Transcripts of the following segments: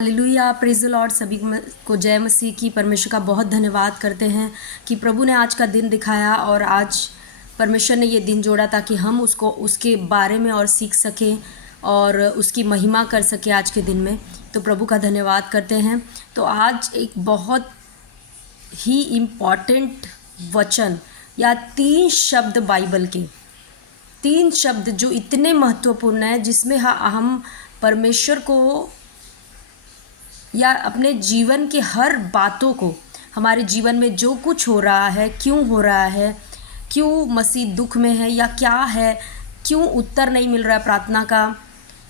Hallelujah, praise the Lord. सभी को जय मसीह की। परमेश्वर का बहुत धन्यवाद करते हैं कि प्रभु ने आज का दिन दिखाया और आज परमेश्वर ने ये दिन जोड़ा ताकि हम उसके बारे में और सीख सकें और उसकी महिमा कर सकें आज के दिन में। तो प्रभु का धन्यवाद करते हैं। तो आज एक बहुत ही इम्पॉर्टेंट वचन या 3 शब्द बाइबल के 3 शब्द जो इतने महत्वपूर्ण हैं, जिसमें हम परमेश्वर को या अपने जीवन के हर बातों को, हमारे जीवन में जो कुछ हो रहा है, क्यों हो रहा है, क्यों मसीह दुख में है या क्या है, क्यों उत्तर नहीं मिल रहा है प्रार्थना का,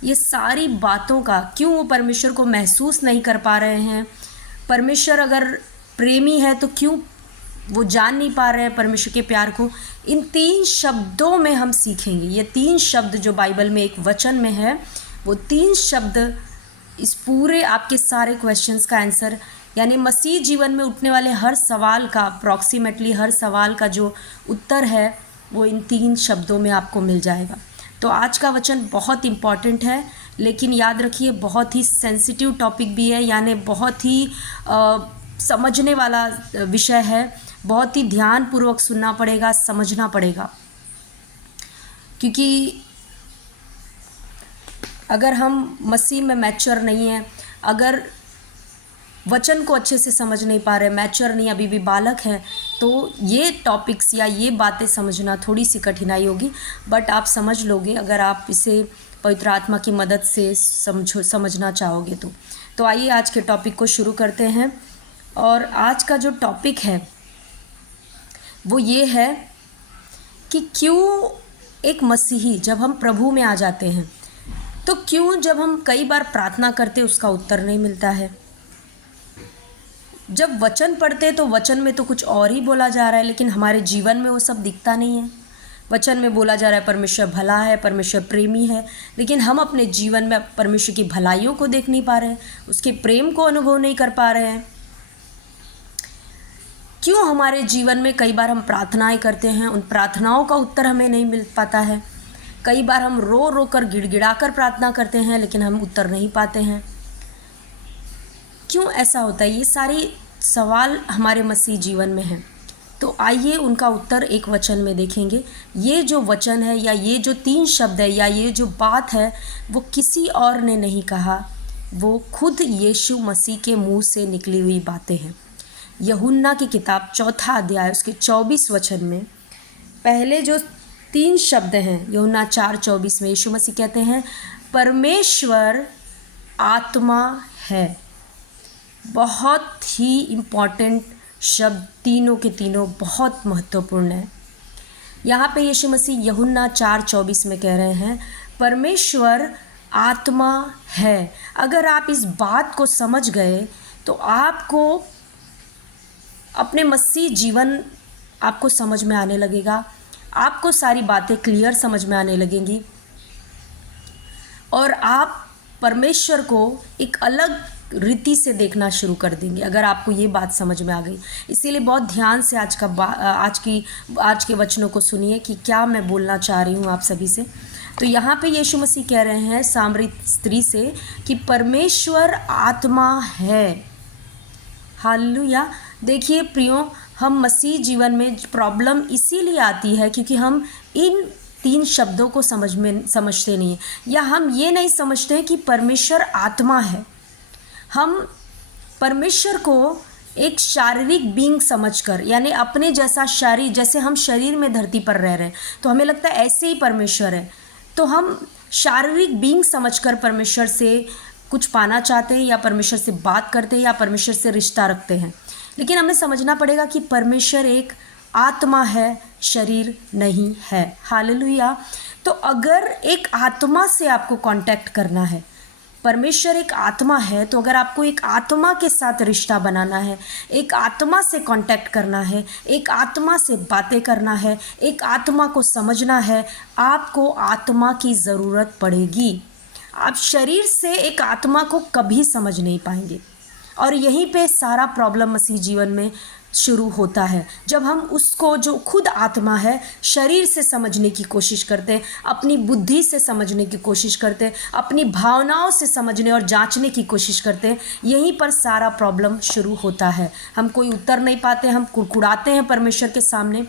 ये सारी बातों का, क्यों वो परमेश्वर को महसूस नहीं कर पा रहे हैं, परमेश्वर अगर प्रेमी है तो क्यों वो जान नहीं पा रहे हैं परमेश्वर के प्यार को। इन 3 शब्दों में हम सीखेंगे। ये 3 शब्द जो बाइबल में एक वचन में है, वो 3 शब्द इस पूरे आपके सारे क्वेश्चंस का आंसर, यानी मसीह जीवन में उठने वाले हर सवाल का, अप्रॉक्सीमेटली हर सवाल का जो उत्तर है वो इन 3 शब्दों में आपको मिल जाएगा। तो आज का वचन बहुत इम्पॉर्टेंट है, लेकिन याद रखिए बहुत ही सेंसिटिव टॉपिक भी है, यानी बहुत ही समझने वाला विषय है। बहुत ही ध्यानपूर्वक सुनना पड़ेगा, समझना पड़ेगा, क्योंकि अगर हम मसीह में मैच्योर नहीं हैं, अगर वचन को अच्छे से समझ नहीं पा रहे, मैच्योर नहीं, अभी भी बालक हैं, तो ये टॉपिक्स या ये बातें समझना थोड़ी सी कठिनाई होगी। बट आप समझ लोगे अगर आप इसे पवित्र आत्मा की मदद से समझना चाहोगे तो आइए आज के टॉपिक को शुरू करते हैं। और आज का जो टॉपिक है वो ये है कि क्यों एक मसीही, जब हम प्रभु में आ जाते हैं तो क्यों जब हम कई बार प्रार्थना करते उसका उत्तर नहीं मिलता है। जब वचन पढ़ते तो वचन में तो कुछ और ही बोला जा रहा है, लेकिन हमारे जीवन में वो सब दिखता नहीं है। वचन में बोला जा रहा है परमेश्वर भला है, परमेश्वर प्रेमी है, लेकिन हम अपने जीवन में परमेश्वर की भलाइयों को देख नहीं पा रहे हैं, उसके प्रेम को अनुभव नहीं कर पा रहे हैं। क्यों हमारे जीवन में कई बार हम प्रार्थनाएं करते हैं, उन प्रार्थनाओं का उत्तर हमें नहीं मिल पाता है। कई बार हम रो रो कर, गिड़गिड़ा कर प्रार्थना करते हैं, लेकिन हम उत्तर नहीं पाते हैं। क्यों ऐसा होता है? ये सारे सवाल हमारे मसीह जीवन में हैं। तो आइए उनका उत्तर एक वचन में देखेंगे। ये जो वचन है या ये जो 3 शब्द है या ये जो बात है, वो किसी और ने नहीं कहा, वो खुद यीशु मसीह के मुंह से निकली हुई बातें हैं। यूहन्ना की किताब 4 अध्याय उसके 24 वचन में पहले जो 3 शब्द हैं, यूहन्ना 4:24 में यीशु मसीह कहते हैं परमेश्वर आत्मा है। बहुत ही इम्पॉर्टेंट शब्द, तीनों के तीनों बहुत महत्वपूर्ण है। यहाँ पे यीशु मसीह यूहन्ना 4:24 में कह रहे हैं परमेश्वर आत्मा है। अगर आप इस बात को समझ गए तो आपको अपने मसीह जीवन आपको समझ में आने लगेगा, आपको सारी बातें क्लियर समझ में आने लगेंगी और आप परमेश्वर को एक अलग रीति से देखना शुरू कर देंगे, अगर आपको ये बात समझ में आ गई। इसीलिए बहुत ध्यान से आज के वचनों को सुनिए कि क्या मैं बोलना चाह रही हूँ आप सभी से। तो यहाँ पे यीशु मसीह कह रहे हैं सामरी स्त्री से कि परमेश्वर आत्मा है। हालेलुया। देखिए प्रियो, हम मसीह जीवन में प्रॉब्लम इसीलिए आती है क्योंकि हम इन 3 शब्दों को समझते नहीं हैं, या हम ये नहीं समझते हैं कि परमेश्वर आत्मा है। हम परमेश्वर को एक शारीरिक बीइंग समझकर, यानी अपने जैसा शरीर, जैसे हम शरीर में धरती पर रह रहे हैं तो हमें लगता है ऐसे ही परमेश्वर है, तो हम शारीरिक बीइंग समझकर परमेश्वर से कुछ पाना चाहते हैं या परमेश्वर से बात करते हैं या परमेश्वर से रिश्ता रखते हैं। लेकिन हमें समझना पड़ेगा कि परमेश्वर एक आत्मा है, शरीर नहीं है। हालेलुया। तो अगर एक आत्मा से आपको कांटेक्ट करना है, परमेश्वर एक आत्मा है, तो अगर आपको एक आत्मा के साथ रिश्ता बनाना है, एक आत्मा से कांटेक्ट करना है, एक आत्मा से बातें करना है, एक आत्मा को समझना है, आपको आत्मा की ज़रूरत पड़ेगी। आप शरीर से एक आत्मा को कभी समझ नहीं पाएंगे। और यहीं पे सारा प्रॉब्लम मसीह जीवन में शुरू होता है जब हम उसको, जो खुद आत्मा है, शरीर से समझने की कोशिश करते हैं, अपनी बुद्धि से समझने की कोशिश करते हैं, अपनी भावनाओं से समझने और जांचने की कोशिश करते हैं। यहीं पर सारा प्रॉब्लम शुरू होता है। हम कोई उत्तर नहीं पाते, हम कुड़कुड़ाते हैं परमेश्वर के सामने,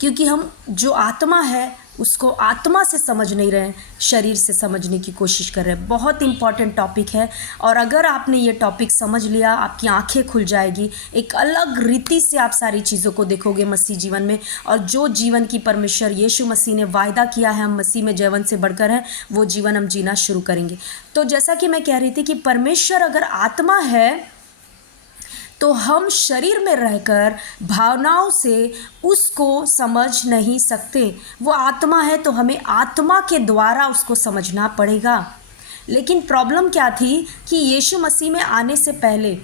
क्योंकि हम जो आत्मा है उसको आत्मा से समझ नहीं रहे हैं, शरीर से समझने की कोशिश कर रहे हैं। बहुत इंपॉर्टेंट टॉपिक है, और अगर आपने ये टॉपिक समझ लिया, आपकी आंखें खुल जाएगी। एक अलग रीति से आप सारी चीज़ों को देखोगे मसीह जीवन में, और जो जीवन की परमेश्वर यीशु मसीह ने वायदा किया है, हम मसीह में जीवन से बढ़कर हैं, वो जीवन हम जीना शुरू करेंगे। तो जैसा कि मैं कह रही थी कि परमेश्वर अगर आत्मा है तो हम शरीर में रहकर भावनाओं से उसको समझ नहीं सकते। वो आत्मा है तो हमें आत्मा के द्वारा उसको समझना पड़ेगा। लेकिन प्रॉब्लम क्या थी कि यीशु मसीह में आने से पहले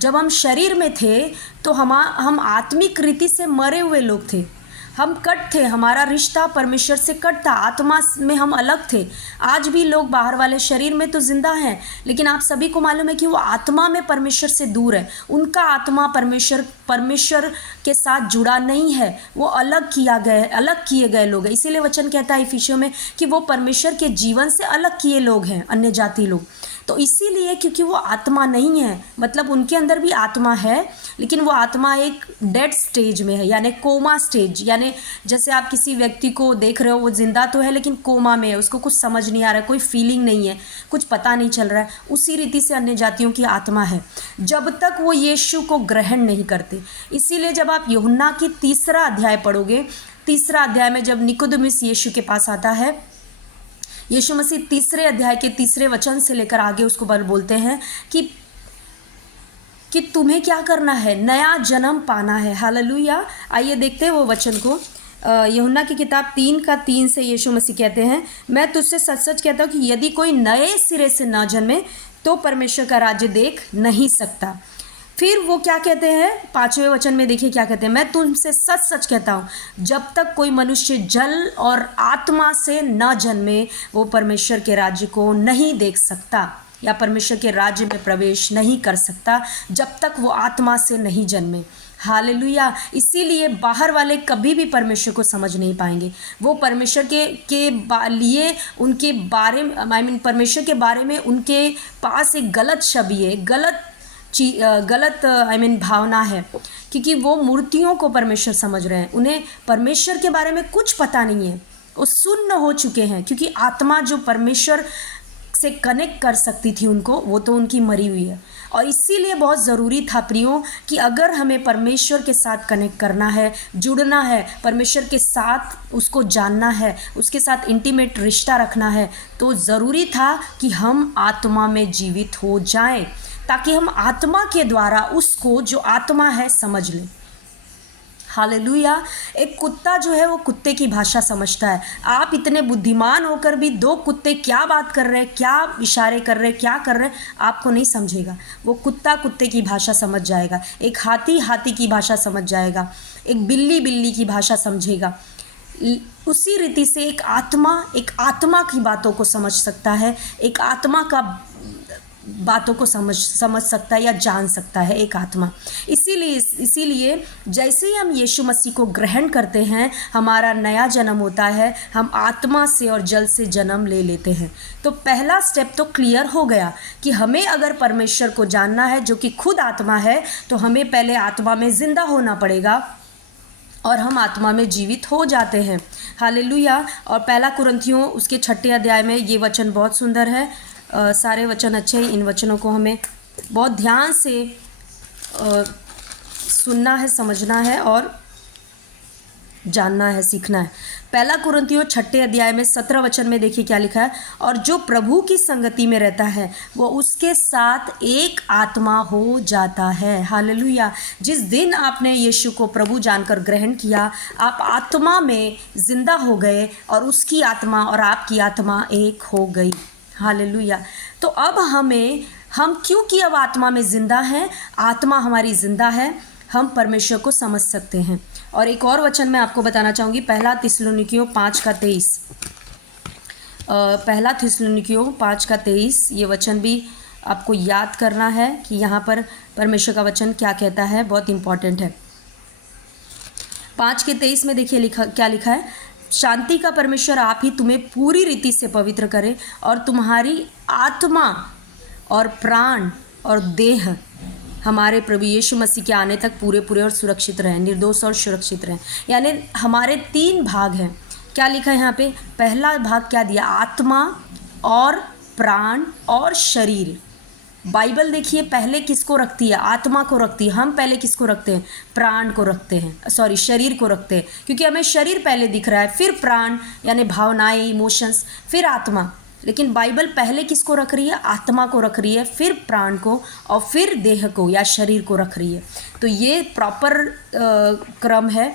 जब हम शरीर में थे तो हम आत्मिक रीति से मरे हुए लोग थे। हम कट थे, हमारा रिश्ता परमेश्वर से कट था, आत्मा में हम अलग थे। आज भी लोग बाहर वाले शरीर में तो जिंदा हैं, लेकिन आप सभी को मालूम है कि वो आत्मा में परमेश्वर से दूर है। उनका आत्मा परमेश्वर के साथ जुड़ा नहीं है, वो अलग किए गए लोग हैं। इसीलिए वचन कहता है इफिसियों में कि वो परमेश्वर के जीवन से अलग किए लोग हैं, अन्य जाति लोग। तो इसीलिए क्योंकि वो आत्मा नहीं है, मतलब उनके अंदर भी आत्मा है, लेकिन वो आत्मा एक डेड स्टेज में है, यानी कोमा स्टेज। यानी जैसे आप किसी व्यक्ति को देख रहे हो, वो जिंदा तो है लेकिन कोमा में है, उसको कुछ समझ नहीं आ रहा है, कोई फीलिंग नहीं है, कुछ पता नहीं चल रहा है। उसी रीति से अन्य जातियों की आत्मा है जब तक वो यीशु को ग्रहण नहीं करते। इसीलिए जब आप यूहन्ना की 3 अध्याय पढ़ोगे, 3 अध्याय में जब निकोदेमुस यीशु के पास आता है, यीशु मसीह 3 अध्याय के 3 वचन से लेकर आगे उसको बोलते हैं कि तुम्हें क्या करना है, नया जन्म पाना है। हालेलुया। आइए देखते हैं वो वचन को। यूहन्ना की किताब 3:3 से यीशु मसीह कहते हैं, मैं तुझसे सच सच कहता हूँ कि यदि कोई नए सिरे से न जन्मे तो परमेश्वर का राज्य देख नहीं सकता। फिर वो क्या कहते हैं 5वें वचन में, देखिए क्या कहते हैं, मैं तुमसे सच सच कहता हूँ, जब तक कोई मनुष्य जल और आत्मा से न जन्मे वो परमेश्वर के राज्य को नहीं देख सकता, या परमेश्वर के राज्य में प्रवेश नहीं कर सकता जब तक वो आत्मा से नहीं जन्मे। हालेलुया। इसीलिए बाहर वाले कभी भी परमेश्वर को समझ नहीं पाएंगे। वो परमेश्वर के लिए उनके बारे में परमेश्वर के बारे में उनके पास एक गलत छवि है, गलत भावना है, क्योंकि वो मूर्तियों को परमेश्वर समझ रहे हैं। उन्हें परमेश्वर के बारे में कुछ पता नहीं है, वो सुन्न हो चुके हैं, क्योंकि आत्मा जो परमेश्वर से कनेक्ट कर सकती थी उनको, वो तो उनकी मरी हुई है। और इसीलिए बहुत ज़रूरी था प्रियो कि अगर हमें परमेश्वर के साथ कनेक्ट करना है, जुड़ना है, परमेश्वर के साथ उसको जानना है, उसके साथ इंटीमेट रिश्ता रखना है, तो ज़रूरी था कि हम आत्मा में जीवित हो जाएं, ताकि हम आत्मा के द्वारा उसको, जो आत्मा है, समझ लें। हालेलुया। एक कुत्ता जो है वो कुत्ते की भाषा समझता है। आप इतने बुद्धिमान होकर भी 2 कुत्ते क्या बात कर रहे हैं, क्या इशारे कर रहे हैं, क्या कर रहे हैं, आपको नहीं समझेगा। वो कुत्ता कुत्ते की भाषा समझ जाएगा, एक हाथी हाथी की भाषा समझ जाएगा, एक बिल्ली बिल्ली की भाषा समझेगा। उसी रीति से एक आत्मा की बातों को समझ सकता है, एक आत्मा का बातों को समझ सकता है या जान सकता है, एक आत्मा। इसीलिए जैसे ही हम यीशु मसीह को ग्रहण करते हैं, हमारा नया जन्म होता है, हम आत्मा से और जल से जन्म ले लेते हैं। तो पहला स्टेप तो क्लियर हो गया कि हमें अगर परमेश्वर को जानना है, जो कि खुद आत्मा है, तो हमें पहले आत्मा में जिंदा होना पड़ेगा, और हम आत्मा में जीवित हो जाते हैं। हालेलुया। और 1 कुरिन्थियों उसके 6 अध्याय में ये वचन बहुत सुंदर है। सारे वचन अच्छे हैं, इन वचनों को हमें बहुत ध्यान से सुनना है, समझना है और जानना है, सीखना है। 1 कुरिन्थियों 6 अध्याय में 17 वचन में देखिए क्या लिखा है, और जो प्रभु की संगति में रहता है वो उसके साथ एक आत्मा हो जाता है। हालेलुया। जिस दिन आपने यीशु को प्रभु जानकर ग्रहण किया, आप आत्मा में जिंदा हो गए, और उसकी आत्मा और आपकी आत्मा एक हो गई। हालेलुया। तो अब हम क्योंकि अब आत्मा में जिंदा हैं, आत्मा हमारी जिंदा है, हम परमेश्वर को समझ सकते हैं। और एक और वचन मैं आपको बताना चाहूँगी, 1 थिस्सलुनीकियों 5:23। 1 थिस्सलुनीकियों 5:23 ये वचन भी आपको याद करना है कि यहाँ पर परमेश्वर का वचन क्या कहता है, बहुत इम्पॉर्टेंट है। 5:23 में देखिए क्या लिखा है, शांति का परमेश्वर आप ही तुम्हें पूरी रीति से पवित्र करे और तुम्हारी आत्मा और प्राण और देह हमारे प्रभु यीशु मसीह के आने तक पूरे पूरे और सुरक्षित रहें, निर्दोष और सुरक्षित रहें। यानी हमारे 3 भाग हैं। क्या लिखा है यहाँ पे? पहला भाग क्या दिया? आत्मा और प्राण और शरीर। बाइबल देखिए पहले किसको रखती है? आत्मा को रखती है। हम पहले किसको रखते हैं? प्राण को रखते हैं, सॉरी शरीर को रखते हैं, क्योंकि हमें शरीर पहले दिख रहा है, फिर प्राण यानी भावनाएं, इमोशंस, फिर आत्मा। लेकिन बाइबल पहले किसको रख रही है? आत्मा को रख रही है, फिर प्राण को और फिर देह को या शरीर को रख रही है। तो ये प्रॉपर क्रम है।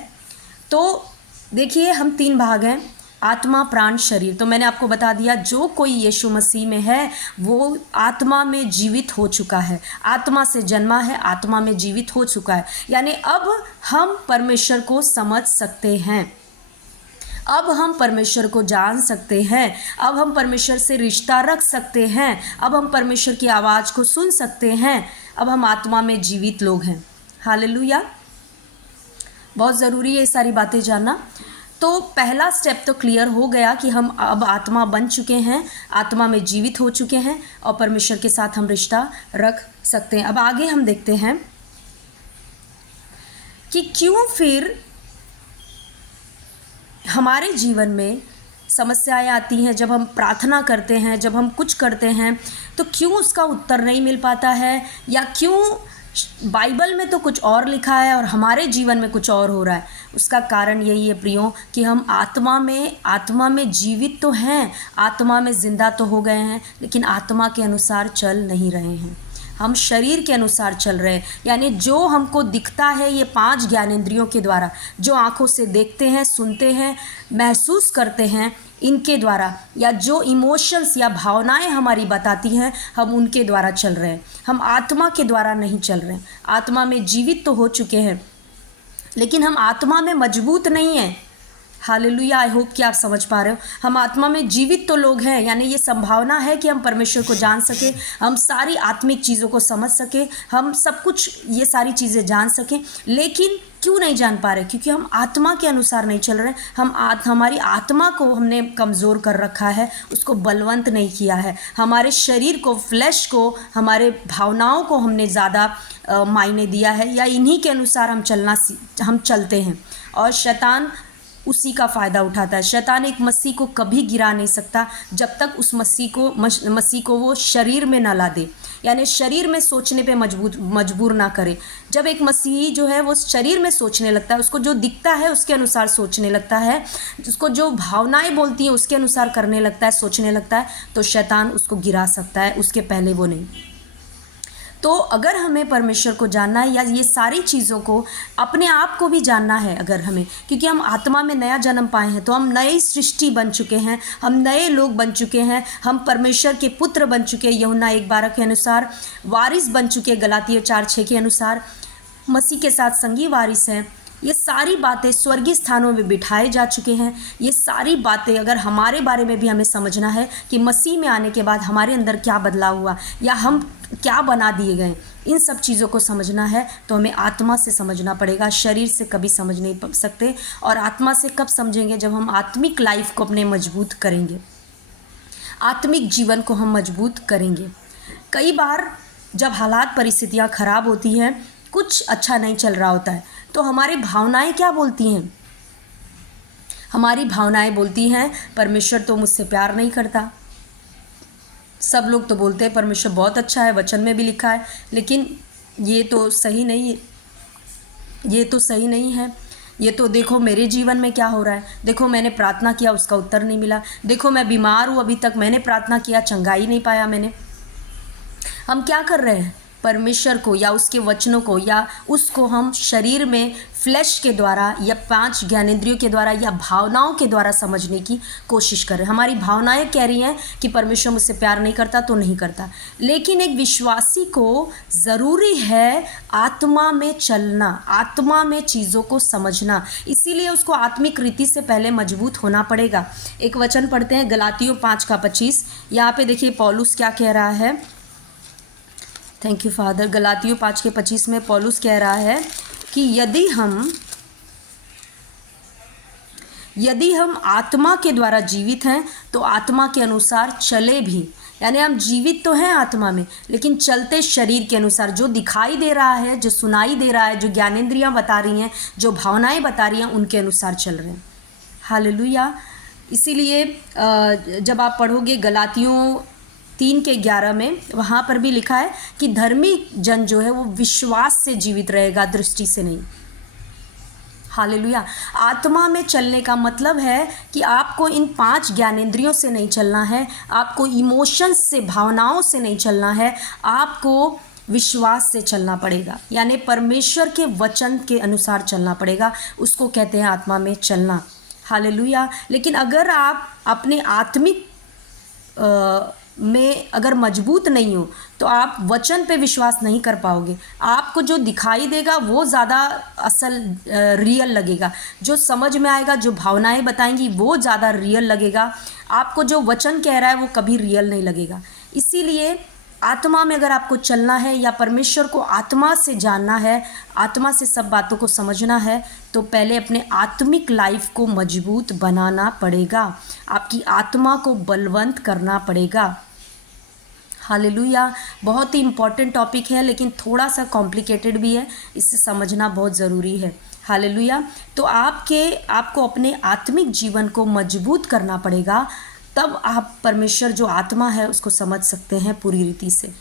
तो देखिए हम 3 भाग हैं, आत्मा, प्राण, शरीर। तो मैंने आपको बता दिया जो कोई यीशु मसीह में है वो आत्मा में जीवित हो चुका है, आत्मा से जन्मा है, आत्मा में जीवित हो चुका है। यानी अब हम परमेश्वर को समझ सकते हैं, अब हम परमेश्वर को जान सकते हैं, अब हम परमेश्वर से रिश्ता रख सकते हैं, अब हम परमेश्वर की आवाज़ को सुन सकते हैं, अब हम आत्मा में जीवित लोग हैं। हालेलुया। बहुत ज़रूरी है ये सारी बातें जानना। तो पहला स्टेप तो क्लियर हो गया कि हम अब आत्मा बन चुके हैं, आत्मा में जीवित हो चुके हैं और परमेश्वर के साथ हम रिश्ता रख सकते हैं। अब आगे हम देखते हैं कि क्यों फिर हमारे जीवन में समस्याएं आती हैं। जब हम प्रार्थना करते हैं, जब हम कुछ करते हैं, तो क्यों उसका उत्तर नहीं मिल पाता है, या क्यों बाइबल में तो कुछ और लिखा है और हमारे जीवन में कुछ और हो रहा है? उसका कारण यही है प्रियो कि हम आत्मा में जीवित तो हैं, आत्मा में जिंदा तो हो गए हैं, लेकिन आत्मा के अनुसार चल नहीं रहे हैं, हम शरीर के अनुसार चल रहे हैं। यानी जो हमको दिखता है ये 5 ज्ञानेंद्रियों के द्वारा, जो आंखों से देखते हैं, सुनते हैं, महसूस करते हैं, इनके द्वारा, या जो इमोशंस या भावनाएं हमारी बताती हैं, हम उनके द्वारा चल रहे हैं, हम आत्मा के द्वारा नहीं चल रहे हैं। आत्मा में जीवित तो हो चुके हैं, लेकिन हम आत्मा में मजबूत नहीं हैं। हालेलुया। आई होप कि आप समझ पा रहे हो। हम आत्मा में जीवित तो लोग हैं, यानी ये संभावना है कि हम परमेश्वर को जान सके, हम सारी आत्मिक चीज़ों को समझ सके, हम सब कुछ ये सारी चीज़ें जान सकें, लेकिन क्यों नहीं जान पा रहे? क्योंकि हम आत्मा के अनुसार नहीं चल रहे। हमारी आत्मा को हमने कमज़ोर कर रखा है, उसको बलवंत नहीं किया है। हमारे शरीर को, फ्लैश को, हमारे भावनाओं को हमने ज़्यादा मायने दिया है, या इन्हीं के अनुसार हम चलते हैं, और शैतान उसी का फ़ायदा उठाता है। शैतान एक मसीह को कभी गिरा नहीं सकता जब तक उस मसीह को वो शरीर में ना ला दे, यानी शरीर में सोचने पे मजबूर ना करे। जब एक मसीही जो है वो शरीर में सोचने लगता है, उसको जो दिखता है उसके अनुसार सोचने लगता है, उसको जो भावनाएं बोलती हैं उसके अनुसार करने लगता है, सोचने लगता है, तो शैतान उसको गिरा सकता है, उसके पहले वो नहीं। तो अगर हमें परमेश्वर को जानना है, या ये सारी चीज़ों को अपने आप को भी जानना है अगर हमें, क्योंकि हम आत्मा में नया जन्म पाए हैं, तो हम नई सृष्टि बन चुके हैं, हम नए लोग बन चुके हैं, हम परमेश्वर के पुत्र बन चुके हैं, यूहन्ना 1:12 के अनुसार, वारिस बन चुके हैं गलातियों 4:6 के अनुसार, मसीह के साथ संगी वारिस हैं। ये सारी बातें स्वर्गीय स्थानों में बिठाए जा चुके हैं। ये सारी बातें अगर हमारे बारे में भी हमें समझना है कि मसीह में आने के बाद हमारे अंदर क्या बदलाव हुआ, या हम क्या बना दिए गए, इन सब चीज़ों को समझना है तो हमें आत्मा से समझना पड़ेगा। शरीर से कभी समझ नहीं सकते, और आत्मा से कब समझेंगे? जब हम आत्मिक लाइफ को अपने मजबूत करेंगे, आत्मिक जीवन को हम मजबूत करेंगे। कई बार जब हालात, परिस्थितियाँ खराब होती हैं, कुछ अच्छा नहीं चल रहा होता है, तो हमारी भावनाएं क्या बोलती हैं? हमारी भावनाएं बोलती हैं परमेश्वर तो मुझसे प्यार नहीं करता। सब लोग तो बोलते हैं परमेश्वर बहुत अच्छा है, वचन में भी लिखा है, लेकिन ये तो सही नहीं है, ये तो सही नहीं है। ये तो देखो मेरे जीवन में क्या हो रहा है, देखो मैंने प्रार्थना किया उसका उत्तर नहीं मिला, देखो मैं बीमार हूँ, अभी तक मैंने प्रार्थना किया चंगाई नहीं पाया मैंने। हम क्या कर रहे हैं? परमेश्वर को या उसके वचनों को या उसको हम शरीर में फ्लैश के द्वारा या 5 ज्ञानेंद्रियों के द्वारा या भावनाओं के द्वारा समझने की कोशिश कर रहे हैं। हमारी भावनाएं कह रही हैं कि परमेश्वर मुझसे प्यार नहीं करता तो नहीं करता, लेकिन एक विश्वासी को ज़रूरी है आत्मा में चलना, आत्मा में चीज़ों को समझना, इसीलिए उसको आत्मिक रीति से पहले मजबूत होना पड़ेगा। एक वचन पढ़ते हैं गलातियों 5:25। यहाँ पे देखिए पौलुस क्या कह रहा है, थैंक यू फादर। गलातियों 5:25 में पौलुस कह रहा है कि यदि हम आत्मा के द्वारा जीवित हैं तो आत्मा के अनुसार चले भी। यानी हम जीवित तो हैं आत्मा में, लेकिन चलते शरीर के अनुसार। जो दिखाई दे रहा है, जो सुनाई दे रहा है, जो ज्ञानेंद्रियां बता रही हैं, जो भावनाएं बता रही हैं, उनके अनुसार चल रहे हैं। हालेलुया। इसीलिए जब आप पढ़ोगे गलातियों 3:11 में, वहाँ पर भी लिखा है कि धर्मी जन जो है वो विश्वास से जीवित रहेगा, दृष्टि से नहीं। हालेलुया। आत्मा में चलने का मतलब है कि आपको इन 5 ज्ञानेंद्रियों से नहीं चलना है, आपको इमोशंस से, भावनाओं से नहीं चलना है, आपको विश्वास से चलना पड़ेगा। यानी परमेश्वर के वचन के अनुसार चलना पड़ेगा। उसको कहते हैं आत्मा में चलना। हालेलुया। लेकिन अगर आप अपने आत्मिक में अगर मजबूत नहीं हो तो आप वचन पे विश्वास नहीं कर पाओगे। आपको जो दिखाई देगा वो ज़्यादा असल रियल लगेगा, जो समझ में आएगा, जो भावनाएं बताएंगी वो ज़्यादा रियल लगेगा। आपको जो वचन कह रहा है वो कभी रियल नहीं लगेगा। इसीलिए आत्मा में अगर आपको चलना है या परमेश्वर को आत्मा से जानना है, आत्मा से सब बातों को समझना है, तो पहले अपने आत्मिक लाइफ को मजबूत बनाना पड़ेगा। आपकी आत्मा को बलवंत करना पड़ेगा। हालेलुया। बहुत ही इम्पॉर्टेंट टॉपिक है, लेकिन थोड़ा सा कॉम्प्लिकेटेड भी है, इससे समझना बहुत ज़रूरी है। हालेलुया। तो आपको अपने आत्मिक जीवन को मजबूत करना पड़ेगा, तब आप परमेश्वर जो आत्मा है उसको समझ सकते हैं पूरी रीति से।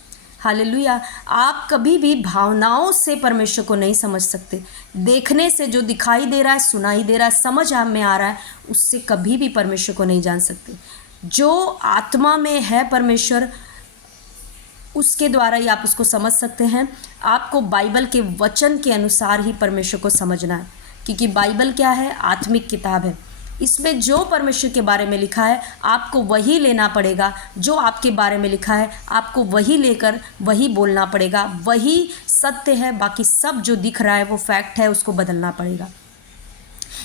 हालेलुया। आप कभी भी भावनाओं से परमेश्वर को नहीं समझ सकते। देखने से, जो दिखाई दे रहा है, सुनाई दे रहा है, समझ में आ रहा है, उससे कभी भी परमेश्वर को नहीं जान सकते। जो आत्मा में है परमेश्वर, उसके द्वारा ही आप उसको समझ सकते हैं। आपको बाइबल के वचन के अनुसार ही परमेश्वर को समझना है, क्योंकि बाइबल क्या है? आत्मिक किताब है। इसमें जो परमेश्वर के बारे में लिखा है आपको वही लेना पड़ेगा। जो आपके बारे में लिखा है आपको वही लेकर वही बोलना पड़ेगा। वही सत्य है, बाकी सब जो दिख रहा है वो फैक्ट है, उसको बदलना पड़ेगा।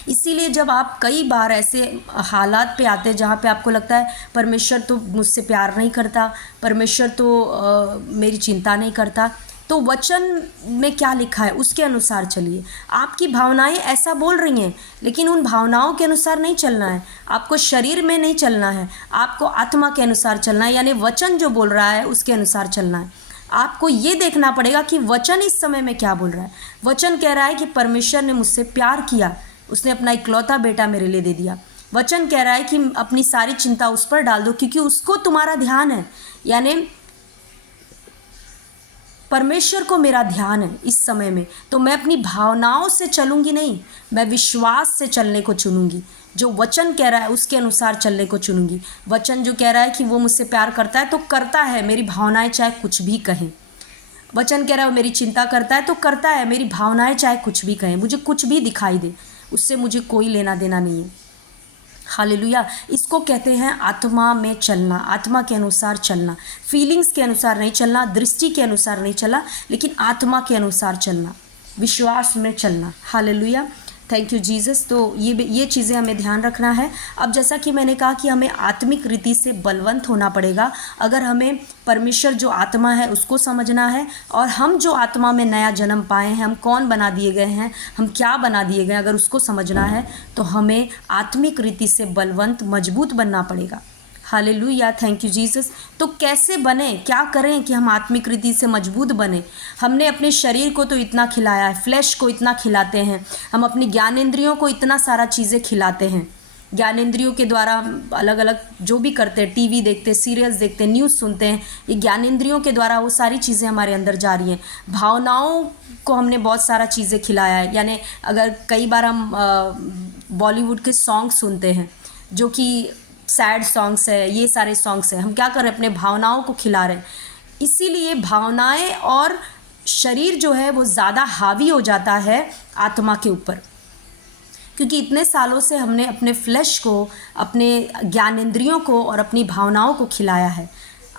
इसीलिए जब आप कई बार ऐसे हालात पे आते हैं जहाँ पे आपको लगता है परमेश्वर तो मुझसे प्यार नहीं करता, परमेश्वर तो मेरी चिंता नहीं करता, तो वचन में क्या लिखा है उसके अनुसार चलिए। आपकी भावनाएं ऐसा बोल रही हैं, लेकिन उन भावनाओं के अनुसार नहीं चलना है। आपको शरीर में नहीं चलना है, आपको आत्मा के अनुसार चलना है। यानी वचन जो बोल रहा है उसके अनुसार चलना है। आपको ये देखना पड़ेगा कि वचन इस समय में क्या बोल रहा है। वचन कह रहा है कि परमेश्वर ने मुझसे प्यार किया, उसने अपना इकलौता बेटा मेरे लिए दे दिया। वचन कह रहा है कि अपनी सारी चिंता उस पर डाल दो, क्योंकि उसको तुम्हारा ध्यान है। यानी परमेश्वर को मेरा ध्यान है इस समय में, तो मैं अपनी भावनाओं से चलूँगी नहीं, मैं विश्वास से चलने को चुनूँगी। जो वचन कह रहा है उसके अनुसार चलने को चुनूँगी। वचन जो कह रहा है कि वो मुझसे प्यार करता है तो करता है, मेरी भावनाएं चाहे कुछ भी कहें। वचन कह रहा है वो मेरी चिंता करता है तो करता है, मेरी भावनाएं चाहे कुछ भी कहें, मुझे कुछ भी दिखाई दे, उससे मुझे कोई लेना देना नहीं है। हालेलुया। इसको कहते हैं आत्मा में चलना, आत्मा के अनुसार चलना। फीलिंग्स के अनुसार नहीं चलना, दृष्टि के अनुसार नहीं चलना, लेकिन आत्मा के अनुसार चलना, विश्वास में चलना। हालेलुया। Thank you Jesus. तो ये चीज़ें हमें ध्यान रखना है। अब जैसा कि मैंने कहा कि हमें आत्मिक रीति से बलवंत होना पड़ेगा अगर हमें परमेश्वर जो आत्मा है उसको समझना है, और हम जो आत्मा में नया जन्म पाए हैं, हम कौन बना दिए गए हैं, हम क्या बना दिए गए हैं, अगर उसको समझना है तो हमें आत्मिक रीति से बलवंत, मजबूत बनना पड़ेगा। हालेलुया। Thank you Jesus. तो कैसे बने, क्या करें कि हम आत्मिक रीति से मजबूत बने? हमने अपने शरीर को तो इतना खिलाया है, फ्लैश को इतना खिलाते हैं, हम अपनी ज्ञानेंद्रियों को इतना सारा चीज़ें खिलाते हैं। ज्ञानेंद्रियों के द्वारा अलग अलग जो भी करते हैं, टीवी देखते हैं, सीरियल्स देखते हैं, न्यूज़ सुनते हैं, ये ज्ञानेंद्रियों के द्वारा वो सारी चीज़ें हमारे अंदर जा रही हैं। भावनाओं को हमने बहुत सारा चीज़ें खिलाया है। यानी अगर कई बार हम बॉलीवुड के सॉन्ग सुनते हैं जो कि सैड सॉन्ग्स है, ये सारे सॉन्ग्स हैं, हम क्या कर रहे हैं? अपने भावनाओं को खिला रहे हैं। इसीलिए भावनाएं और शरीर जो है वो ज़्यादा हावी हो जाता है आत्मा के ऊपर, क्योंकि इतने सालों से हमने अपने फ्लैश को, अपने ज्ञानेंद्रियों को और अपनी भावनाओं को खिलाया है,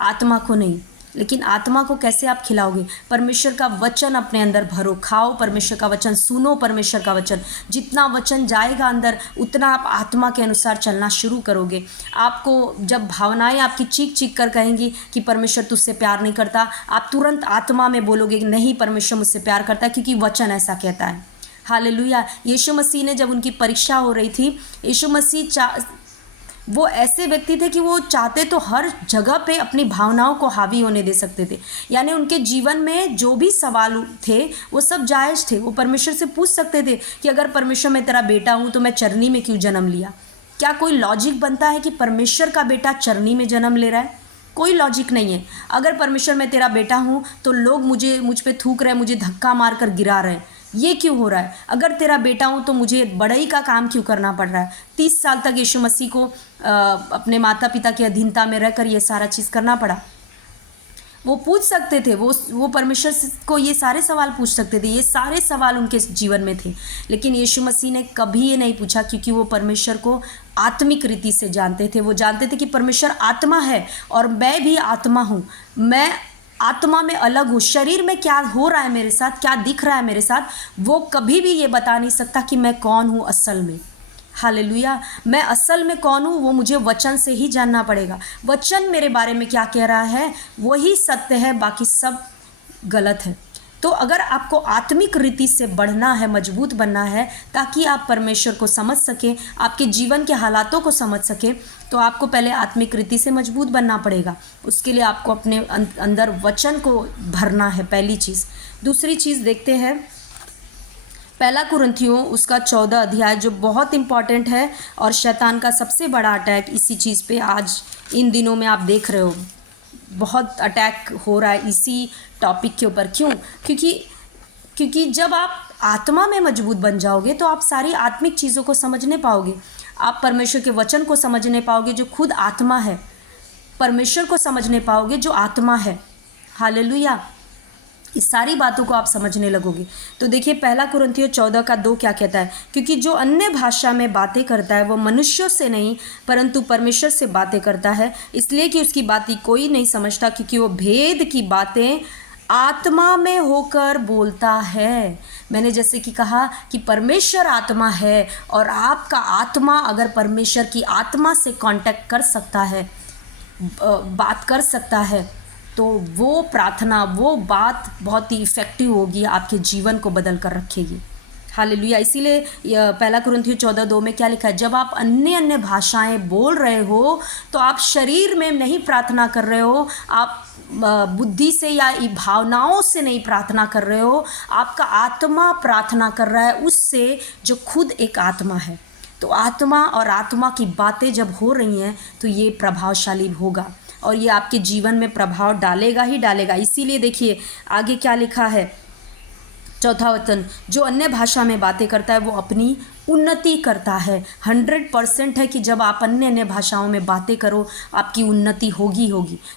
आत्मा को नहीं। लेकिन आत्मा को कैसे आप खिलाओगे? परमेश्वर का वचन अपने अंदर भरो, खाओ परमेश्वर का वचन, सुनो परमेश्वर का वचन। जितना वचन जाएगा अंदर उतना आप आत्मा के अनुसार चलना शुरू करोगे। आपको जब भावनाएं आपकी चीख चीख कर कहेंगी कि परमेश्वर तुझसे प्यार नहीं करता, आप तुरंत आत्मा में बोलोगे कि नहीं, परमेश्वर मुझसे प्यार करता है, क्योंकि वचन ऐसा कहता है। हालेलुया। यीशु मसीह ने जब उनकी परीक्षा हो रही थी, यीशु मसीह वो ऐसे व्यक्ति थे कि वो चाहते तो हर जगह पे अपनी भावनाओं को हावी होने दे सकते थे। यानी उनके जीवन में जो भी सवाल थे वो सब जायज़ थे। वो परमेश्वर से पूछ सकते थे कि अगर परमेश्वर मैं तेरा बेटा हूँ तो मैं चरनी में क्यों जन्म लिया? क्या कोई लॉजिक बनता है कि परमेश्वर का बेटा चरनी में जन्म ले रहा है? कोई लॉजिक नहीं है। अगर परमेश्वर मैं तेरा बेटा हूँ तो लोग मुझ पे थूक रहे हैं, मुझे धक्का मार कर गिरा रहे हैं, ये क्यों हो रहा है? अगर तेरा बेटा हूँ तो मुझे बढ़ई का काम क्यों करना पड़ रहा है? 30 साल तक यीशु मसीह को अपने माता पिता की अधीनता में रहकर ये सारा चीज़ करना पड़ा। वो पूछ सकते थे, वो परमेश्वर को ये सारे सवाल पूछ सकते थे, ये सारे सवाल उनके जीवन में थे। लेकिन यीशु मसीह ने कभी ये नहीं पूछा, क्योंकि वो परमेश्वर को आत्मिक रीति से जानते थे। वो जानते थे कि परमेश्वर आत्मा है और मैं भी आत्मा हूँ। मैं आत्मा में अलग हूँ। शरीर में क्या हो रहा है मेरे साथ, क्या दिख रहा है मेरे साथ, वो कभी भी ये बता नहीं सकता कि मैं कौन हूँ असल में। हालेलुया। मैं असल में कौन हूँ वो मुझे वचन से ही जानना पड़ेगा। वचन मेरे बारे में क्या कह रहा है वही सत्य है, बाकी सब गलत है। तो अगर आपको आत्मिक रीति से बढ़ना है, मजबूत बनना है, ताकि आप परमेश्वर को समझ सकें, आपके जीवन के हालातों को समझ सकें, तो आपको पहले आत्मिक रीति से मजबूत बनना पड़ेगा। उसके लिए आपको अपने अंदर वचन को भरना है, पहली चीज़। दूसरी चीज़ देखते हैं, पहला कुरिन्थियों उसका 14 अध्याय, जो बहुत इंपॉर्टेंट है और शैतान का सबसे बड़ा अटैक इसी चीज़ पे आज इन दिनों में आप देख रहे हो। बहुत अटैक हो रहा है इसी टॉपिक के ऊपर। क्यों? क्योंकि जब आप आत्मा में मजबूत बन जाओगे तो आप सारी आत्मिक चीज़ों को समझने पाओगे। आप परमेश्वर के वचन को समझने पाओगे जो खुद आत्मा है, परमेश्वर को समझने पाओगे जो आत्मा है। हालेलुया। इस सारी बातों को आप समझने लगोगे। तो देखिए पहला कुरिन्थियों 14 का 2 क्या कहता है? क्योंकि जो अन्य भाषा में बातें करता है वो मनुष्यों से नहीं परंतु परमेश्वर से बातें करता है, इसलिए कि उसकी बातें कोई नहीं समझता, क्योंकि वो भेद की बातें आत्मा में होकर बोलता है। मैंने जैसे कि कहा कि परमेश्वर आत्मा है और आपका आत्मा अगर परमेश्वर की आत्मा से कांटेक्ट कर सकता है, बात कर सकता है, तो वो प्रार्थना, वो बात बहुत ही इफ़ेक्टिव होगी, आपके जीवन को बदल कर रखेगी। हालेलुया। इसीलिए पहला कुरिन्थियों 14:2 में क्या लिखा है? जब आप अन्य भाषाएं बोल रहे हो तो आप शरीर में नहीं प्रार्थना कर रहे हो, आप बुद्धि से या भावनाओं से नहीं प्रार्थना कर रहे हो, आपका आत्मा प्रार्थना कर रहा है उससे जो खुद एक आत्मा है। तो आत्मा और आत्मा की बातें जब हो रही हैं तो ये प्रभावशाली होगा और ये आपके जीवन में प्रभाव डालेगा ही डालेगा। इसीलिए देखिए आगे क्या लिखा है, चौथा वचन, जो अन्य भाषा में बातें करता है वो अपनी उन्नति करता है। 100% है कि जब आप अन्य भाषाओं में बातें करो आपकी उन्नति होगी,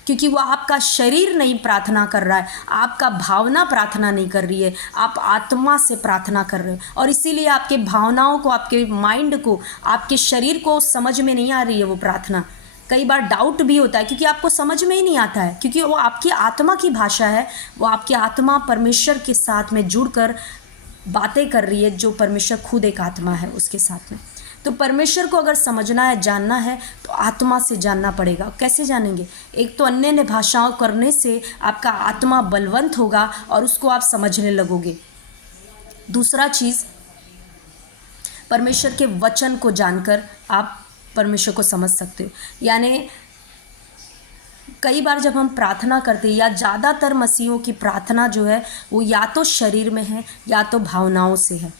क्योंकि वो आपका शरीर नहीं प्रार्थना कर रहा है, आपका भावना प्रार्थना नहीं कर रही है, आप आत्मा से प्रार्थना कर रहे हो। और इसीलिए आपके भावनाओं को, आपके माइंड को, आपके शरीर को समझ में नहीं आ रही है वो प्रार्थना। कई बार डाउट भी होता है क्योंकि आपको समझ में ही नहीं आता है, क्योंकि वो आपकी आत्मा की भाषा है। वो आपकी आत्मा परमेश्वर के साथ में जुड़कर बातें कर रही है, जो परमेश्वर खुद एक आत्मा है उसके साथ में। तो परमेश्वर को अगर समझना है, जानना है, तो आत्मा से जानना पड़ेगा। कैसे जानेंगे? एक तो अन्य भाषाओं करने से आपका आत्मा बलवंत होगा और उसको आप समझने लगोगे। दूसरा चीज़, परमेश्वर के वचन को जानकर आप परमेश्वर को समझ सकते हो। यानी कई बार जब हम प्रार्थना करते हैं, या ज़्यादातर मसीहों की प्रार्थना जो है वो या तो शरीर में है या तो भावनाओं से है,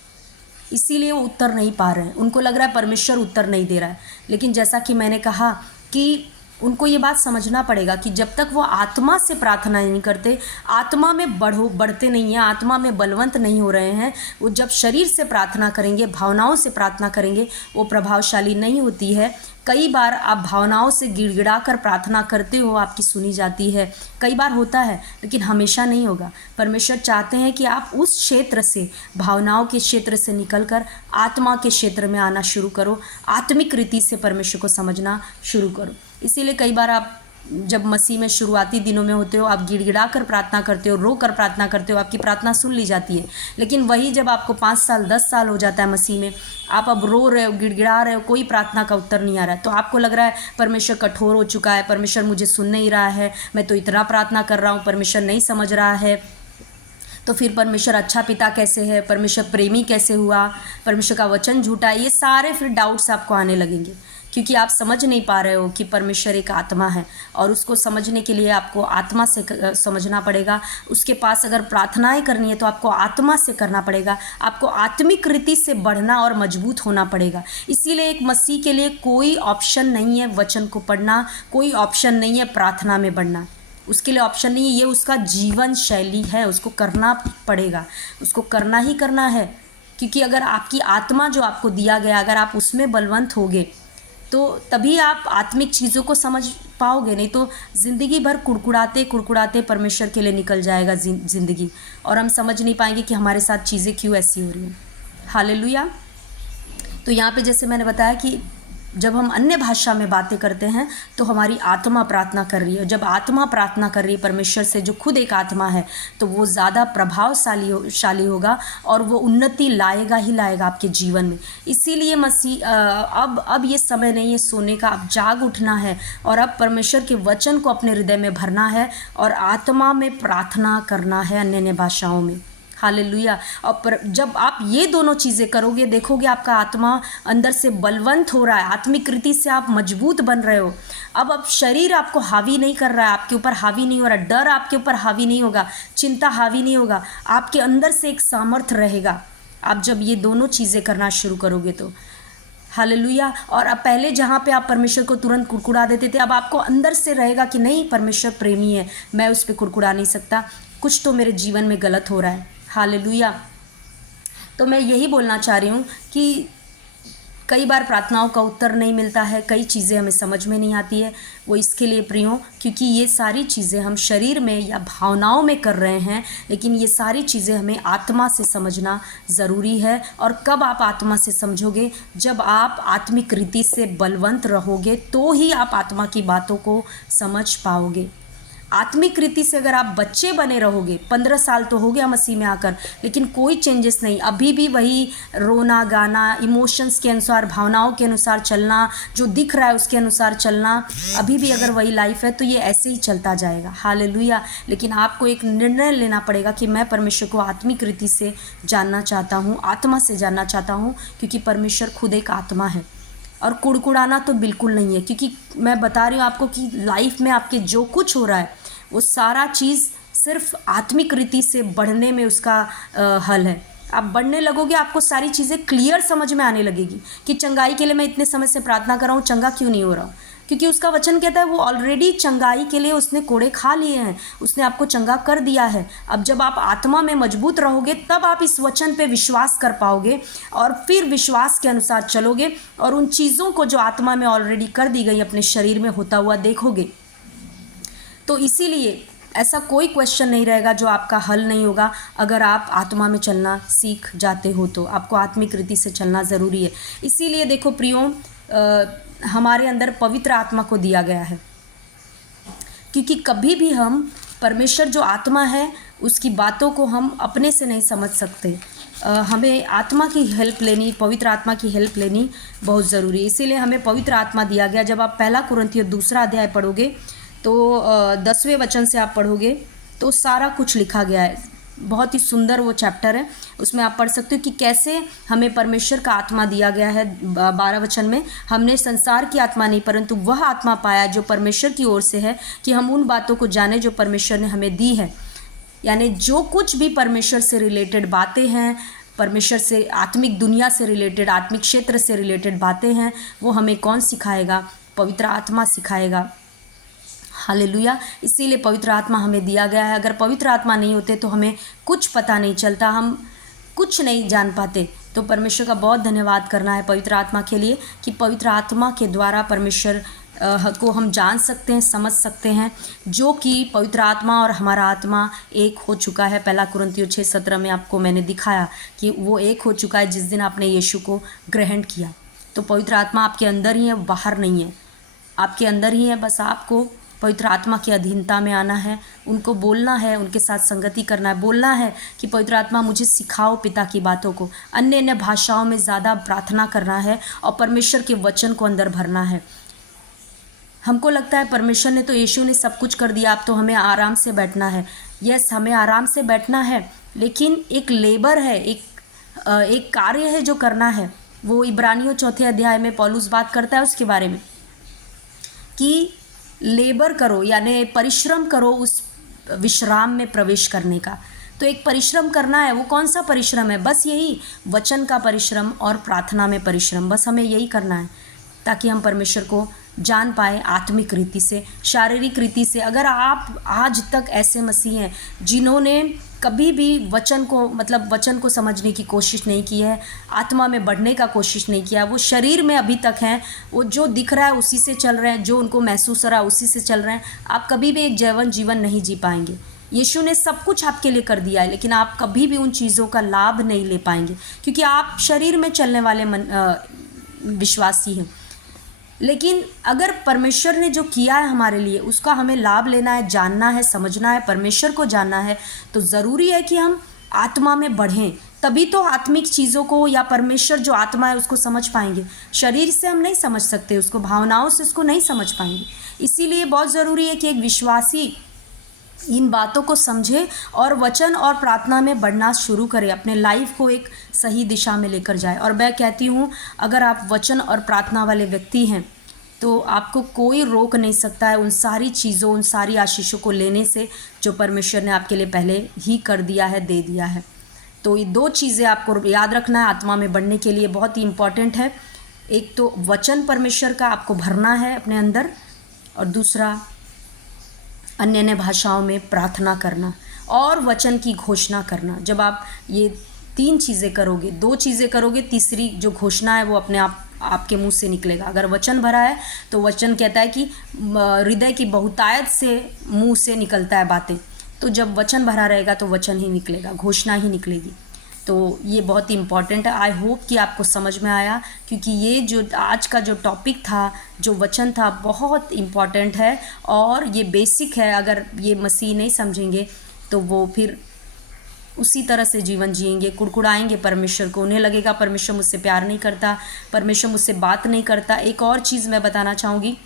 इसीलिए वो उत्तर नहीं पा रहे हैं। उनको लग रहा है परमेश्वर उत्तर नहीं दे रहा है। लेकिन जैसा कि मैंने कहा कि उनको ये बात समझना पड़ेगा कि जब तक वो आत्मा से प्रार्थना नहीं करते, आत्मा में बढ़ते नहीं हैं, आत्मा में बलवंत नहीं हो रहे हैं, वो जब शरीर से प्रार्थना करेंगे, भावनाओं से प्रार्थना करेंगे, वो प्रभावशाली नहीं होती है। कई बार आप भावनाओं से गिड़गिड़ा कर प्रार्थना करते हो, आपकी सुनी जाती है, कई बार होता है, लेकिन हमेशा नहीं होगा। परमेश्वर चाहते हैं कि आप उस क्षेत्र से, भावनाओं के क्षेत्र से निकलकर आत्मा के क्षेत्र में आना शुरू करो, आत्मिक रीति से परमेश्वर को समझना शुरू करो। इसीलिए कई बार आप जब मसीह में शुरुआती दिनों में होते हो, आप गिड़गिड़ा कर प्रार्थना करते हो, रो कर प्रार्थना करते हो, आपकी प्रार्थना सुन ली जाती है। लेकिन वही जब आपको 5 साल 10 साल हो जाता है मसीह में, आप अब रो रहे हो, गिड़गिड़ा रहे हो, कोई प्रार्थना का उत्तर नहीं आ रहा है, तो आपको लग रहा है परमेश्वर कठोर हो चुका है, परमेश्वर मुझे सुन नहीं रहा है, मैं तो इतना प्रार्थना कर रहा हूँ, परमेश्वर नहीं समझ रहा है। तो फिर परमेश्वर अच्छा पिता कैसे है, परमेश्वर प्रेमी कैसे हुआ, परमेश्वर का वचन झूठा है, ये सारे फिर डाउट्स आपको आने लगेंगे, क्योंकि आप समझ नहीं पा रहे हो कि परमेश्वर एक आत्मा है, और उसको समझने के लिए आपको आत्मा से समझना पड़ेगा। उसके पास अगर प्रार्थनाएं करनी है तो आपको आत्मा से करना पड़ेगा, आपको आत्मिक रीति से बढ़ना और मजबूत होना पड़ेगा। इसीलिए एक मसीह के लिए कोई ऑप्शन नहीं है वचन को पढ़ना, कोई ऑप्शन नहीं है प्रार्थना में बढ़ना, उसके लिए ऑप्शन नहीं है, ये उसका जीवन शैली है, उसको करना पड़ेगा, उसको करना ही करना है। क्योंकि अगर आपकी आत्मा जो आपको दिया गया, अगर आप उसमें बलवंत होगे तो तभी आप आत्मिक चीज़ों को समझ पाओगे, नहीं तो ज़िंदगी भर कुड़कुड़ाते कुड़कुड़ाते परमेश्वर के लिए निकल जाएगा ज़िंदगी, और हम समझ नहीं पाएंगे कि हमारे साथ चीज़ें क्यों ऐसी हो रही हैं। हालेलुया। तो यहाँ पे जैसे मैंने बताया कि जब हम अन्य भाषा में बातें करते हैं तो हमारी आत्मा प्रार्थना कर रही है, जब आत्मा प्रार्थना कर रही है परमेश्वर से, जो खुद एक आत्मा है, तो वो ज़्यादा प्रभावशाली होगा और वो उन्नति लाएगा ही लाएगा आपके जीवन में। इसीलिए मसीह अब ये समय नहीं है सोने का, अब जाग उठना है और अब परमेश्वर के वचन को अपने हृदय में भरना है और आत्मा में प्रार्थना करना है अन्य अन्य भाषाओं में। हालेलुया। और जब आप ये दोनों चीज़ें करोगे, देखोगे आपका आत्मा अंदर से बलवंत हो रहा है, आत्मिक रीति से आप मजबूत बन रहे हो। अब शरीर आपको हावी नहीं कर रहा है, आपके ऊपर हावी नहीं हो रहा, डर आपके ऊपर हावी नहीं होगा, चिंता हावी नहीं होगा, आपके अंदर से एक सामर्थ्य रहेगा आप जब ये दोनों चीज़ें करना शुरू करोगे तो। हालेलुया। और अब पहले जहाँ पे आप परमेश्वर को तुरंत कुड़कुड़ा देते थे, अब आपको अंदर से रहेगा कि नहीं, परमेश्वर प्रेमी है, मैं उस पर कुड़कुड़ा नहीं सकता, कुछ तो मेरे जीवन में गलत हो रहा है। हालेलुया। तो मैं यही बोलना चाह रही हूँ कि कई बार प्रार्थनाओं का उत्तर नहीं मिलता है, कई चीज़ें हमें समझ में नहीं आती है, वो इसके लिए प्रियो क्योंकि ये सारी चीज़ें हम शरीर में या भावनाओं में कर रहे हैं, लेकिन ये सारी चीज़ें हमें आत्मा से समझना ज़रूरी है। और कब आप आत्मा से समझोगे, जब आप आत्मिक रीति से बलवंत रहोगे तो ही आप आत्मा की बातों को समझ पाओगे। आत्मिक रीति से अगर आप बच्चे बने रहोगे, 15 साल तो हो गया मसीह में आकर, लेकिन कोई चेंजेस नहीं, अभी भी वही रोना गाना, इमोशंस के अनुसार, भावनाओं के अनुसार चलना, जो दिख रहा है उसके अनुसार चलना, अभी भी अगर वही लाइफ है तो ये ऐसे ही चलता जाएगा। हालेलुया। लेकिन आपको एक निर्णय लेना पड़ेगा कि मैं परमेश्वर को आत्मिक रीति से जानना चाहता हूँ, आत्मा से जानना चाहता हूँ, क्योंकि परमेश्वर खुद एक आत्मा है। और कुड़कुड़ाना तो बिल्कुल नहीं है, क्योंकि मैं बता रही हूँ आपको कि लाइफ में आपके जो कुछ हो रहा है वो सारा चीज़ सिर्फ आत्मिक रीति से बढ़ने में उसका हल है। आप बढ़ने लगोगे, आपको सारी चीज़ें क्लियर समझ में आने लगेगी कि चंगाई के लिए मैं इतने समय से प्रार्थना कर रहा हूँ, चंगा क्यों नहीं हो रहा हूँ, क्योंकि उसका वचन कहता है वो ऑलरेडी चंगाई के लिए उसने कोड़े खा लिए हैं, उसने आपको चंगा कर दिया है। अब जब आप आत्मा में मजबूत रहोगे तब आप इस वचन पे विश्वास कर पाओगे और फिर विश्वास के अनुसार चलोगे और उन चीज़ों को जो आत्मा में ऑलरेडी कर दी गई अपने शरीर में होता हुआ देखोगे। तो इसीलिए ऐसा कोई क्वेश्चन नहीं रहेगा जो आपका हल नहीं होगा। अगर आप आत्मा में चलना सीख जाते हो तो आपको आत्मिक रीति से चलना ज़रूरी है। इसीलिए देखो प्रियो, हमारे अंदर पवित्र आत्मा को दिया गया है, क्योंकि कभी भी हम परमेश्वर जो आत्मा है उसकी बातों को हम अपने से नहीं समझ सकते, हमें आत्मा की हेल्प लेनी, पवित्र आत्मा की हेल्प लेनी बहुत ज़रूरी है। इसीलिए हमें पवित्र आत्मा दिया गया। जब आप 1 कुरिन्थियों 2 अध्याय पढ़ोगे तो 10वें वचन से आप पढ़ोगे तो सारा कुछ लिखा गया है, बहुत ही सुंदर वो चैप्टर है, उसमें आप पढ़ सकते हो कि कैसे हमें परमेश्वर का आत्मा दिया गया है। 12 वचन में, हमने संसार की आत्मा नहीं परंतु वह आत्मा पाया जो परमेश्वर की ओर से है, कि हम उन बातों को जाने जो परमेश्वर ने हमें दी है। यानी जो कुछ भी परमेश्वर से रिलेटेड बातें हैं, परमेश्वर से, आत्मिक दुनिया से रिलेटेड, आत्मिक क्षेत्र से रिलेटेड बातें हैं, वो हमें कौन सिखाएगा? पवित्र आत्मा सिखाएगा। हालेलुया। इसीलिए पवित्र आत्मा हमें दिया गया है। अगर पवित्र आत्मा नहीं होते तो हमें कुछ पता नहीं चलता, हम कुछ नहीं जान पाते। तो परमेश्वर का बहुत धन्यवाद करना है पवित्र आत्मा के लिए कि पवित्र आत्मा के द्वारा परमेश्वर को हम जान सकते हैं, समझ सकते हैं, जो कि पवित्र आत्मा और हमारा आत्मा एक हो चुका है। 1 कुरिन्थियों 6:17 में आपको मैंने दिखाया कि वो एक हो चुका है जिस दिन आपने यीशु को ग्रहण किया। तो पवित्र आत्मा आपके अंदर ही है, बाहर नहीं है, आपके अंदर ही है। बस आपको पवित्र आत्मा की अधीनता में आना है, उनको बोलना है, उनके साथ संगति करना है, बोलना है कि पवित्र आत्मा मुझे सिखाओ पिता की बातों को, अन्य अन्य भाषाओं में ज़्यादा प्रार्थना करना है और परमेश्वर के वचन को अंदर भरना है। हमको लगता है परमेश्वर ने तो, यीशु ने सब कुछ कर दिया, अब तो हमें आराम से बैठना है। यस, हमें आराम से बैठना है, लेकिन एक लेबर है, एक कार्य है जो करना है। वो इब्रानियों 4 अध्याय में पौलुस बात करता है उसके बारे में कि लेबर करो, यानी परिश्रम करो उस विश्राम में प्रवेश करने का। तो एक परिश्रम करना है। वो कौन सा परिश्रम है? बस यही वचन का परिश्रम और प्रार्थना में परिश्रम, बस हमें यही करना है ताकि हम परमेश्वर को जान पाए आत्मिक रीति से, शारीरिक रीति से। अगर आप आज तक ऐसे मसीह हैं जिन्होंने कभी भी वचन को समझने की कोशिश नहीं की है, आत्मा में बढ़ने का कोशिश नहीं किया, वो शरीर में अभी तक हैं, वो जो दिख रहा है उसी से चल रहे हैं, जो उनको महसूस हो रहा है उसी से चल रहे हैं, आप कभी भी एक जैवन जीवन नहीं जी पाएंगे। यीशु ने सब कुछ आपके लिए कर दिया है, लेकिन आप कभी भी उन चीज़ों का लाभ नहीं ले पाएंगे क्योंकि आप शरीर में चलने वाले विश्वासी हैं। लेकिन अगर परमेश्वर ने जो किया है हमारे लिए उसका हमें लाभ लेना है, जानना है, समझना है, परमेश्वर को जानना है, तो ज़रूरी है कि हम आत्मा में बढ़ें, तभी तो आत्मिक चीज़ों को या परमेश्वर जो आत्मा है उसको समझ पाएंगे। शरीर से हम नहीं समझ सकते उसको, भावनाओं से उसको नहीं समझ पाएंगे। इसीलिए बहुत ज़रूरी है कि एक विश्वासी इन बातों को समझे और वचन और प्रार्थना में बढ़ना शुरू करें, अपने लाइफ को एक सही दिशा में लेकर जाए। और मैं कहती हूँ, अगर आप वचन और प्रार्थना वाले व्यक्ति हैं तो आपको कोई रोक नहीं सकता है उन सारी चीज़ों, उन सारी आशीषों को लेने से जो परमेश्वर ने आपके लिए पहले ही कर दिया है, दे दिया है। तो ये 2 चीज़ें आपको याद रखना है आत्मा में बढ़ने के लिए, बहुत ही इम्पॉर्टेंट है। एक तो वचन परमेश्वर का आपको भरना है अपने अंदर, और दूसरा अन्य अन्य भाषाओं में प्रार्थना करना और वचन की घोषणा करना। जब आप ये 3 चीज़ें करोगे, 2 चीज़ें करोगे, तीसरी जो घोषणा है वो अपने आप आपके मुंह से निकलेगा। अगर वचन भरा है तो वचन कहता है कि हृदय की बहुतायत से मुंह से निकलता है बातें, तो जब वचन भरा रहेगा तो वचन ही निकलेगा, घोषणा ही निकलेगी। तो ये बहुत ही इम्पॉर्टेंट है। आई होप कि आपको समझ में आया, क्योंकि ये जो आज का जो टॉपिक था, जो वचन था, बहुत इम्पॉर्टेंट है और ये बेसिक है। अगर ये मसीह नहीं समझेंगे तो वो फिर उसी तरह से जीवन जिएंगे, कुड़कुड़ाएंगे परमेश्वर को, उन्हें लगेगा परमेश्वर मुझसे प्यार नहीं करता, परमेश्वर मुझसे बात नहीं करता। एक और चीज़ मैं बताना चाहूँगी,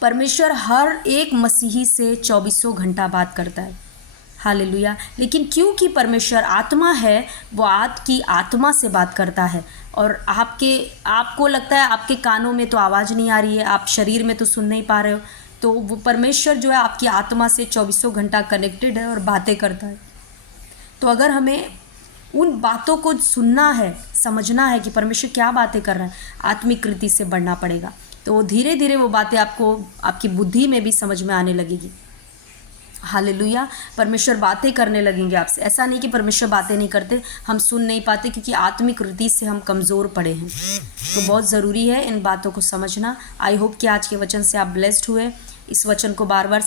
परमेश्वर हर एक मसीही से 24 घंटा बात करता है। हालेलुया। लेकिन क्योंकि परमेश्वर आत्मा है, वो आपकी आत्मा से बात करता है और आपको लगता है आपके कानों में तो आवाज़ नहीं आ रही है, आप शरीर में तो सुन नहीं पा रहे हो, तो वो परमेश्वर जो है आपकी आत्मा से 24 घंटा कनेक्टेड है और बातें करता है। तो अगर हमें उन बातों को सुनना है, समझना है कि परमेश्वर क्या बातें कर रहा है, आत्मिक रीति से बढ़ना पड़ेगा। तो धीरे धीरे वो बातें आपको आपकी बुद्धि में भी समझ में आने लगेगी। हालेलुया। परमेश्वर बातें करने लगेंगे आपसे। ऐसा नहीं कि परमेश्वर बातें नहीं करते, हम सुन नहीं पाते क्योंकि आत्मिक रीति से हम कमज़ोर पड़े हैं। तो बहुत ज़रूरी है इन बातों को समझना। आई होप कि आज के वचन से आप ब्लेस्ड हुए। इस वचन को बार बार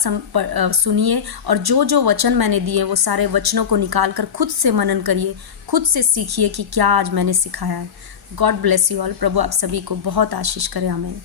सुनिए और जो जो वचन मैंने दिए वो सारे वचनों को निकाल कर खुद से मनन करिए, खुद से सीखिए कि क्या आज मैंने सिखाया है। God bless you all. प्रभु आप सभी को बहुत आशीष करे। आमीन।